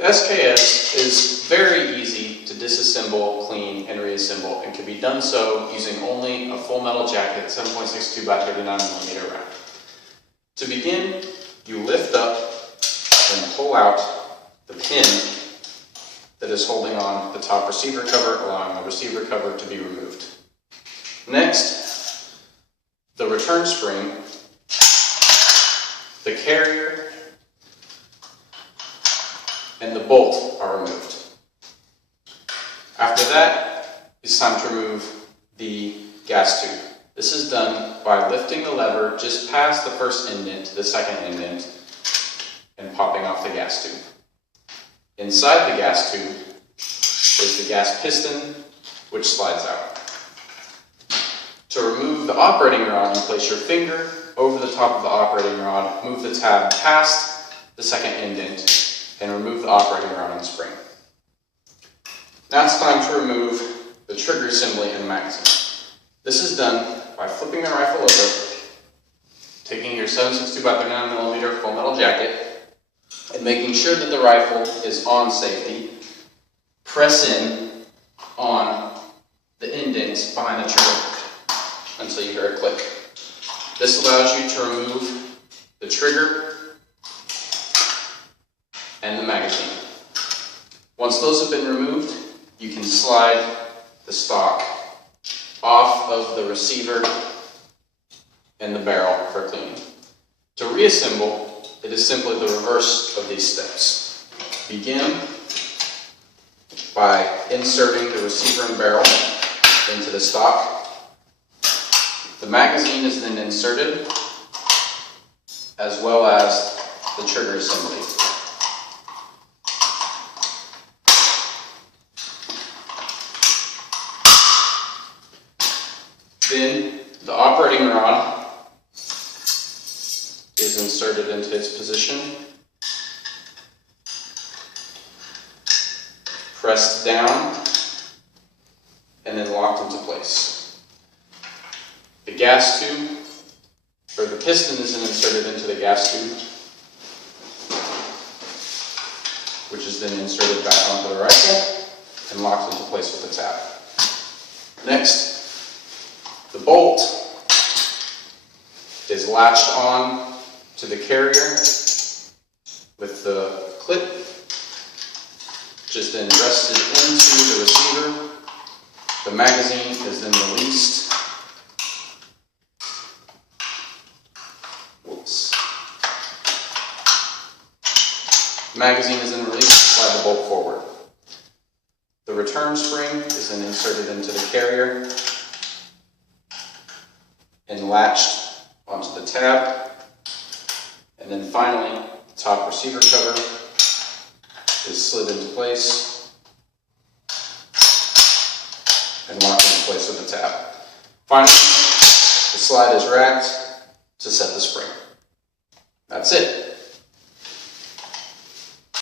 The SKS is very easy to disassemble, clean, and reassemble, and can be done so using only a full metal jacket 7.62 by 39mm round. To begin, you lift up and pull out the pin that is holding on the top receiver cover, allowing the receiver cover to be removed. Next, the return spring, the carrier, and the bolt are removed. After that, it's time to remove the gas tube. This is done by lifting the lever just past the first indent to the second indent and popping off the gas tube. Inside the gas tube is the gas piston, which slides out. To remove the operating rod, you place your finger over the top of the operating rod, move the tab past the second indent, and remove the operating rod and spring. Now it's time to remove the trigger assembly and magazine. This is done by flipping the rifle over, taking your 7.62 by 39mm full metal jacket, and making sure that the rifle is on safety. Press in on the indents behind the trigger until you hear a click. This allows you to remove the trigger and the magazine. Once those have been removed, you can slide the stock off of the receiver and the barrel for cleaning. To reassemble, it is simply the reverse of these steps. Begin by inserting the receiver and barrel into the stock. The magazine is then inserted, as well as the trigger assembly. Then the operating rod is inserted into its position, pressed down, and then locked into place. The gas tube, or the piston, is then inserted into the gas tube, which is then inserted back onto the rifle and locked into place with the tab. Next, the bolt is latched on to the carrier with the clip, which is then rested into the receiver. The magazine is then released. Whoops. The magazine is then released to slide the bolt forward. The return spring is then inserted into the carrier and latched onto the tab. And then finally, the top receiver cover is slid into place and locked into place with the tab. Finally, the slide is racked to set the spring. That's it.